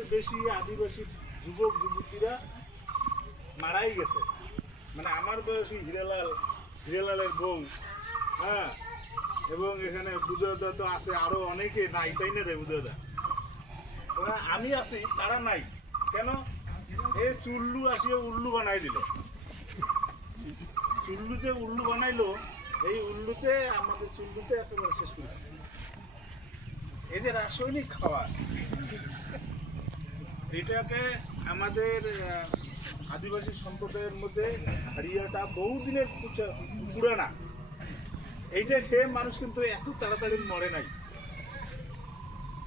হাজারের বেশি আদিবাসী যুবক যুবতীরা মারাই গেছে। মানে আমার বয়সী হিরেলালের বউ, হ্যাঁ, এবং এখানে বুধদা তো আছে, আরো অনেকে নাই, তাই না রে বুধদা? আমি আছি, তারা নাই কেন? এ চুল্লু আসিয়ে উল্লু বানাই দিল। চুল্লু যে উল্লু বানাইলো, এই উল্লুতে আমাদের চুল্লুতে একেবারে শেষ করে এই যে রাসায়নিক খাবার, এটাকে আমাদের আদিবাসী সম্প্রদায়ের মধ্যে হারিয়াটা বহুদিনের পুরানা। এইটা খেয়ে মানুষ কিন্তু এত তাড়াতাড়ি মরে নাই।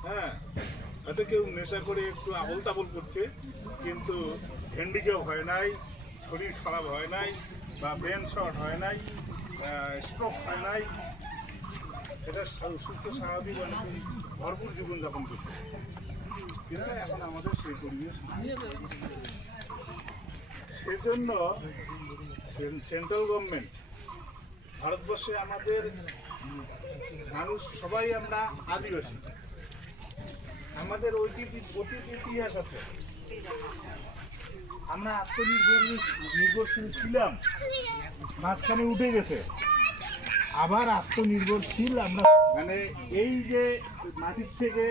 হ্যাঁ, হয়তো কেউ নেশা করে একটু আবল তাবল করছে, কিন্তু হ্যান্ডিক্যাপ হয় নাই, শরীর খারাপ হয় নাই, বা ব্রেন শর্ট হয় নাই, স্ট্রোক হয় নাই। এটা সুস্থ স্বাভাবিক অনেকে ভরপুর জীবনযাপন করছে। কিন্তু এখন আমাদের সেই পরিবেশ, সেজন্য সেন্ট্রাল গভর্নমেন্ট, ভারতবর্ষে আমাদের মানুষ সবাই আমরা আদিবাসী, আমাদের অতীত ইতিহাস আছে। আমরা আত্মনির্ভরশীল ছিলাম, মাঝখানে উঠে গেছে, আবার আত্মনির্ভরশীল আমরা। মানে এই যে মাটির থেকে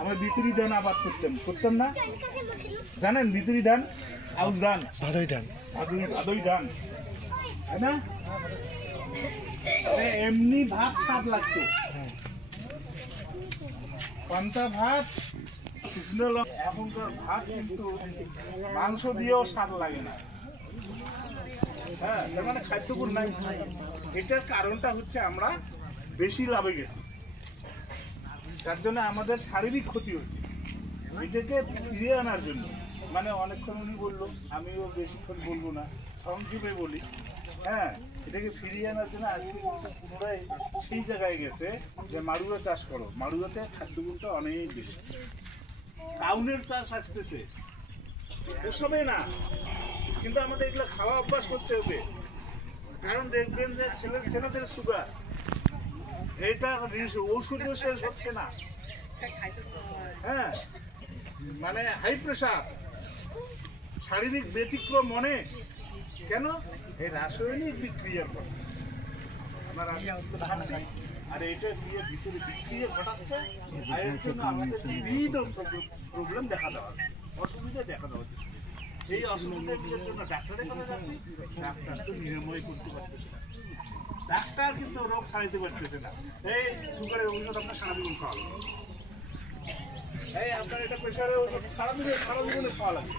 আমরা বিতুরি ধান আবাদ করতাম না, জানেন? বিতুরি ধান, আউশ ধান, ভাদই ধান, ভাদই ধান, তাই না? এমনি ভাত স্বাদ লাগতো, পান্তা ভাত, শুকনো লঙ্কা। এখনকার ভাত কিন্তু মাংস দিয়েও স্বাদ লাগে না। হ্যাঁ, তার মানে খাদ্যগুণ নাই। এটার কারণটা হচ্ছে আমরা বেশি লাভে গেছি, তার জন্য আমাদের শারীরিক ক্ষতি হচ্ছে। এটাকে ফিরিয়ে আনার জন্য, মানে অনেকক্ষণ উনি বললো, আমিও বেশিক্ষণ বলবো না, সংক্ষেপে বলি। হ্যাঁ, এটাকে ফিরিয়ে আনার জন্য আজকে কিন্তু পুনরায় সেই জায়গায় গেছে যে মাড়ুয়া চাষ করো। মাড়ুয়াতে খাদ্যগুণটা অনেক বেশি। কাউনের চাষ আসতেছে, ওসবে না, কিন্তু আমাদের এগুলো খাওয়া অভ্যাস করতে হবে। কারণ দেখবেন যে ছেলেদের সুগার, এটা ওষুধও শেষ হচ্ছে না। হ্যাঁ, মানে হাই প্রেশার, শারীরিক ব্যতিক্রম মনে, কেন? এই রাসায়নিক বিক্রিয়ার পর আমরা খাচ্ছি, আর এটা দিয়ে ভিতরে বিক্রিয়া ঘটাচ্ছে, আর এর জন্য আমাদের বিবিধ প্রবলেম দেখা দেওয়া, অসুবিধা দেখা দেওয়া হচ্ছে। এই অসুবিধাগুলোর জন্য ডাক্তারের কাছে যাচ্ছি, ডাক্তার তো নিরাময় করতে পারতেছে না, ডাক্তার কিন্তু রোগ সারাইতে পারতেছে না। এই সুগারের ওষুধ আপনার সারা জীবন খাওয়া লাগবে, এই আপনার এটা প্রেশারের ওষুধ সারা জীবনে খাওয়া লাগবে।